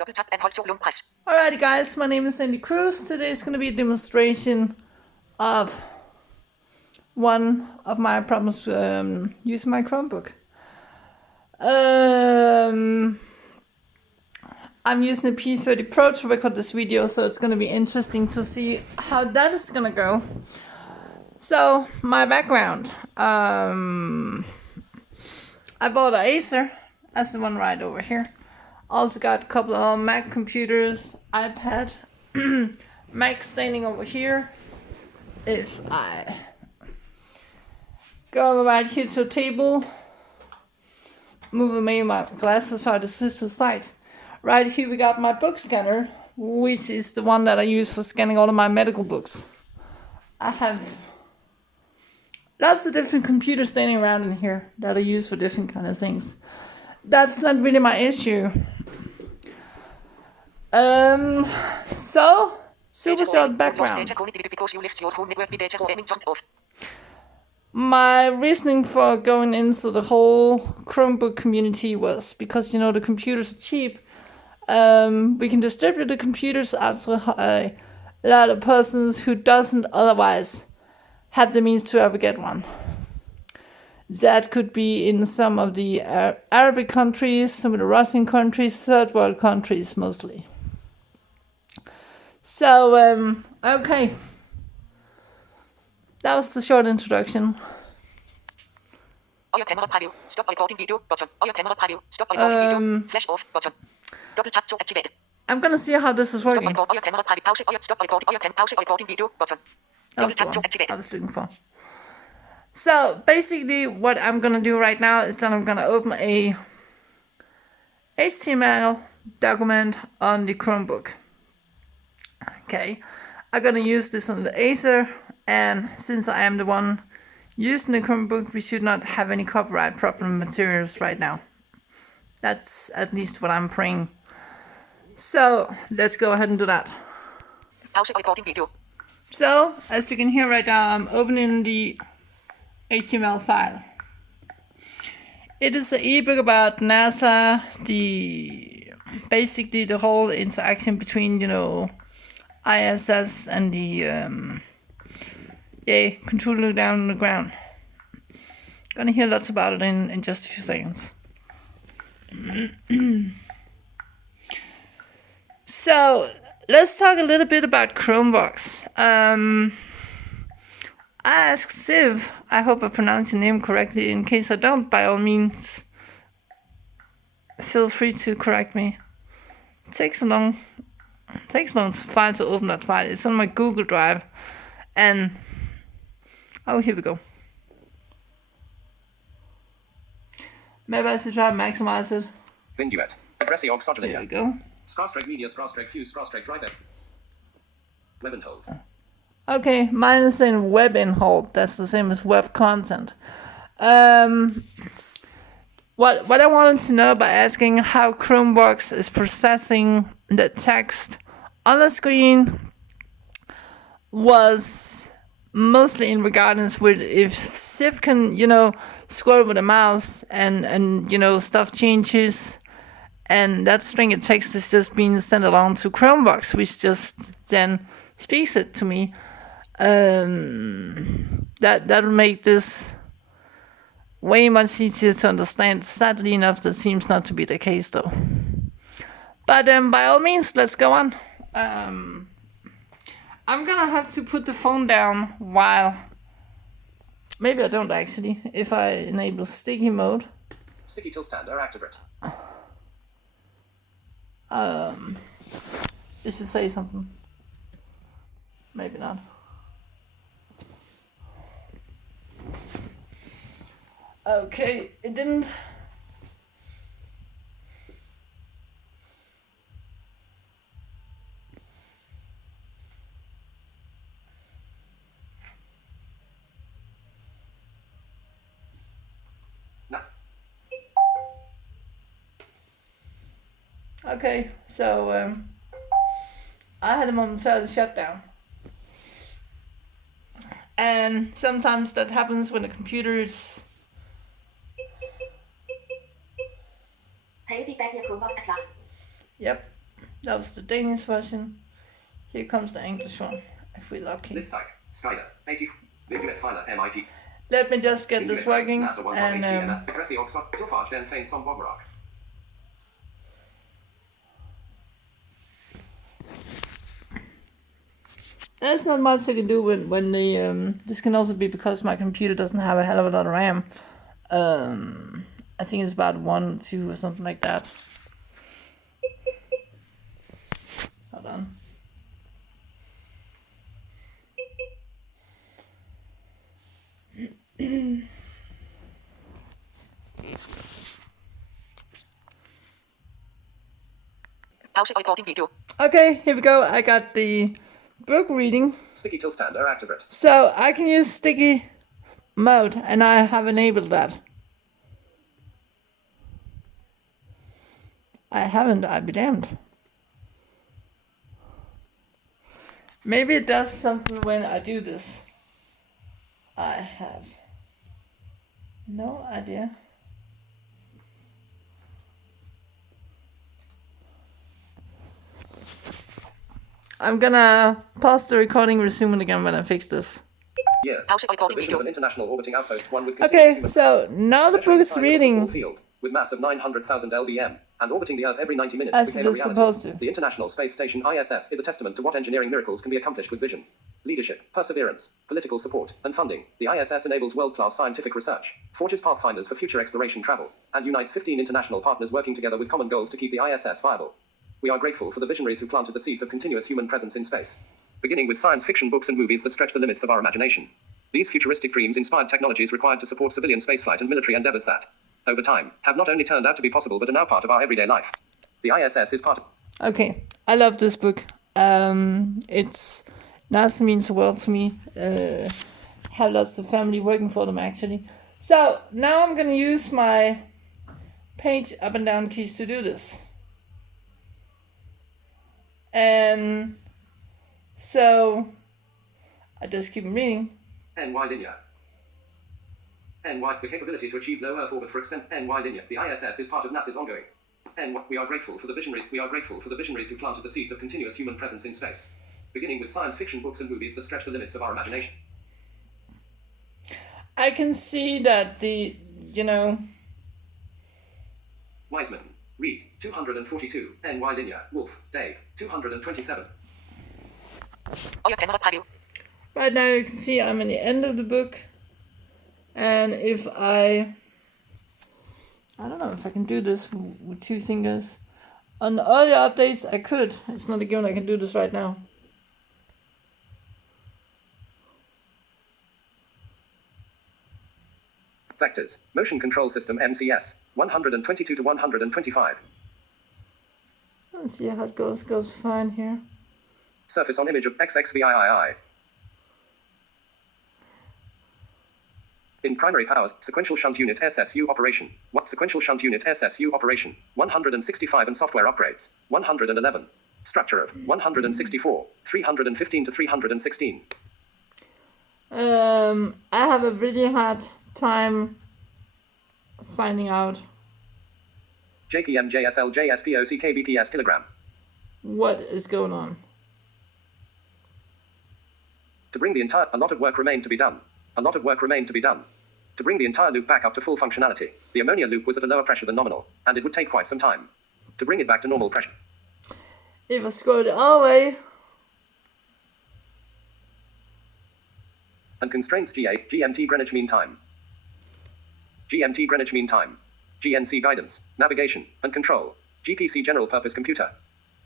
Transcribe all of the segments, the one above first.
Alrighty guys, my name is Sandy Cruz. Today is going to be a demonstration of one of my problems using my Chromebook. I'm using a P30 Pro to record this video, so it's going to be interesting to see how that is going to go. So, my background. I bought an Acer. That's the one right over here. Also got a couple of Mac computers, iPad, Mac standing over here. If I go right here to a table, move away my glasses out of the side. Right here we got my book scanner, which is the one that I use for scanning all of my medical books. I have lots of different computers standing around in here that I use for different kind of things. That's not really my issue. So, super short background. My reasoning for going into the whole Chromebook community was because, the computers are cheap. We can distribute the computers out to a lot of persons who doesn't otherwise have the means to ever get one. That could be in some of the Arabic countries, some of the Russian countries, third world countries mostly. So, okay. That was the short introduction. Camera preview. Stop recording video button. Camera preview. Stop recording video. Flash off button. Double tap to activate. I'm gonna see how this is working. Stop record. Camera preview. Pause. Stop recording. Pause recording video button. Double tap to activate. I was looking for. So basically what I'm gonna do right now is that I'm gonna open a HTML document on the Chromebook. Okay, I'm gonna use this on the Acer, and since I am the one using the Chromebook, we should not have any copyright problem materials right now. That's at least what I'm praying. So let's go ahead and do that. Pause recording video. So as you can hear right now, I'm opening the HTML file. It is an ebook about NASA, basically the whole interaction between, ISS and the controller down on the ground. Gonna hear lots about it in just a few seconds. So let's talk a little bit about Chromebooks. I asked Siv, I hope I pronounced your name correctly. In case I don't, by all means, feel free to correct me. It takes a long file to open that file. It's on my Google Drive. And, here we go. Maybe I should try to maximize it. Vinduet. Press the oxygen. There we go. / media / fuse / drivers. Web and hold. Okay, mine is saying web and hold. That's the same as web content. What I wanted to know by asking how Chromebooks is processing the text on the screen was mostly in regards with if Siv can, scroll with a mouse and stuff changes, and that string of text is just being sent along to Chromebooks, which just then speaks it to me. That'll make this way much easier to understand. Sadly enough, that seems not to be the case though. But by all means, let's go on. I'm gonna have to put the phone down while... Maybe I don't actually, if I enable sticky mode. Sticky till stand are activate. This should say something. Maybe not. Okay, it didn't. No. Okay, so I had a momentary shutdown. And sometimes that happens when the computer is... Tale feedback via Chromebox er klar. Yep. That was the Danish version. Here comes the English one, if we're lucky. Lidstack, Skyler, 80, Viduet Filer, MIT. Let me just get this working, NASA 1 and Aggressio Oxford, Tilfart, then Fein Som Bogrock. there's not much I can do when the this can also be because my computer doesn't have a hell of a lot of RAM. I think it's about 1, 2 or something like that. Hold on. Pause recording video. Okay, here we go. I got the book reading. Sticky till stander activate. So I can use sticky mode, and I have enabled that. I haven't, I'd be damned. Maybe it does something when I do this. I have no idea. I'm gonna pause the recording, resume it again when I fix this. Yes. Pause recording The vision video. of an international orbiting outpost, one with Okay, so now the book is Football reading field, with mass of 900,000 lbm, and orbiting the Earth every 90 minutes as became it a is reality. supposed to. The International Space Station ISS is a testament to what engineering miracles can be accomplished with vision, leadership, perseverance, political support, and funding. The ISS enables world-class scientific research, forges pathfinders for future exploration travel, and unites 15 international partners working together with common goals to keep the ISS viable. We are grateful for the visionaries who planted the seeds of continuous human presence in space, beginning with science fiction books and movies that stretch the limits of our imagination. These futuristic dreams inspired technologies required to support civilian spaceflight and military endeavors that, over time, have not only turned out to be possible but are now part of our everyday life. The ISS is part of... Okay, I love this book. It's NASA means the world to me. Have lots of family working for them actually. So now I'm gonna use my page up and down keys to do this. And so I just keep reading. NY linear. NY, the capability to achieve low Earth orbit for extent. NY linear. The ISS is part of NASA's ongoing. NY, we are grateful for the visionaries who planted the seeds of continuous human presence in space, beginning with science fiction books and movies that stretch the limits of our imagination. I can see that Wiseman, Reed, 242. NY linear. Wolf, Dave, 227. Øje kamera preview. right now you can see I'm in the end of the book. And if I don't know if I can do this with 2 fingers. On the earlier updates I could. It's not a given I can do this right now. Vectors, Motion Control System MCS, 122 to 125. Let's see how it goes. Goes fine here. Surface on image of XXVIII. In primary powers, sequential shunt unit SSU operation. What sequential shunt unit SSU operation? 165 and software upgrades. 111. Structure of 164. 315 to 316. I have a really hard time finding out JPM JSL JSPOC KBPS kilogram. what is going on. To bring the entire, a lot of work remained to be done. A lot of work remained to be done. To bring the entire loop back up to full functionality, the ammonia loop was at a lower pressure than nominal, and it would take quite some time. To bring it back to normal pressure. If I scroll the other way, And constraints GMT Greenwich Mean Time. GMT Greenwich Mean Time. GNC Guidance, Navigation, and Control. GPC General Purpose Computer.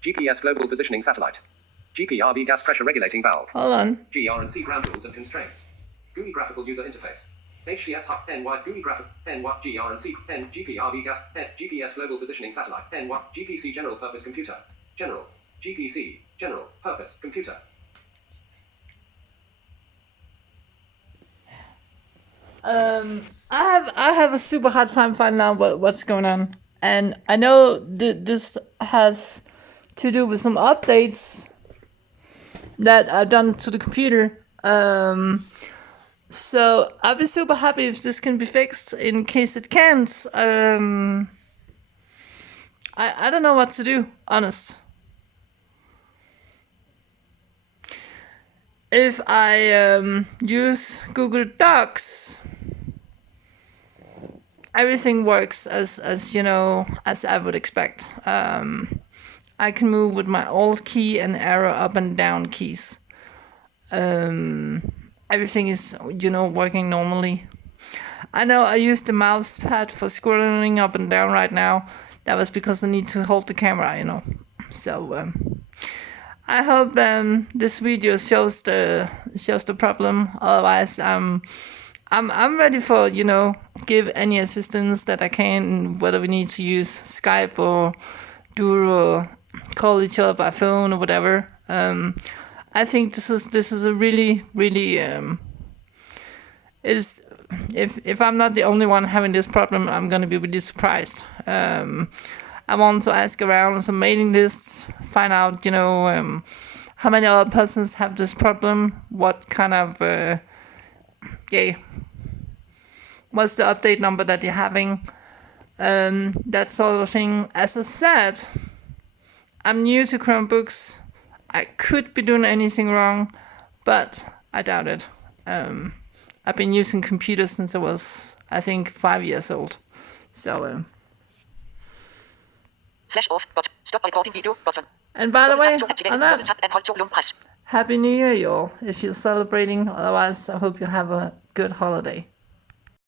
GPS Global Positioning Satellite. GPRB Gas Pressure Regulating Valve. hold on. GR&C Ground Rules and Constraints. GUI Graphical User Interface. HCS Hub NY GUI Graphic NY GR&C N GPRB Gas N GPS Global Positioning Satellite NY GPC General Purpose Computer. General. GPC General Purpose Computer. I have a super hard time finding out what's going on, and I know this has to do with some updates that I've done to the computer. So I'll be super happy if this can be fixed. In case it can't, I don't know what to do, honest. if I use Google Docs, everything works as you know, as I would expect. I can move with my Alt key and arrow up and down keys. Everything is, you know, working normally. I know I use the mouse pad for scrolling up and down right now. That was because I need to hold the camera, you know. So I hope this video shows the problem. Otherwise, I'm ready for, you know, give any assistance that I can, whether we need to use Skype or call each other by phone or whatever. I think this is a really is if I'm not the only one having this problem, I'm gonna be really surprised. I want to ask around on some mailing lists, find out, you know, how many other persons have this problem, what kind of what's the update number that you're having, that sort of thing. As I said, I'm new to Chromebooks. I could be doing anything wrong, but I doubt it. I've been using computers since I was, I think, 5 years old. So, Flash off button. Stop recording video button. and by the way, Tap to activate. on Double that, tap and hold to long press. Happy New Year, y'all, if you're celebrating. Otherwise, I hope you have a good holiday.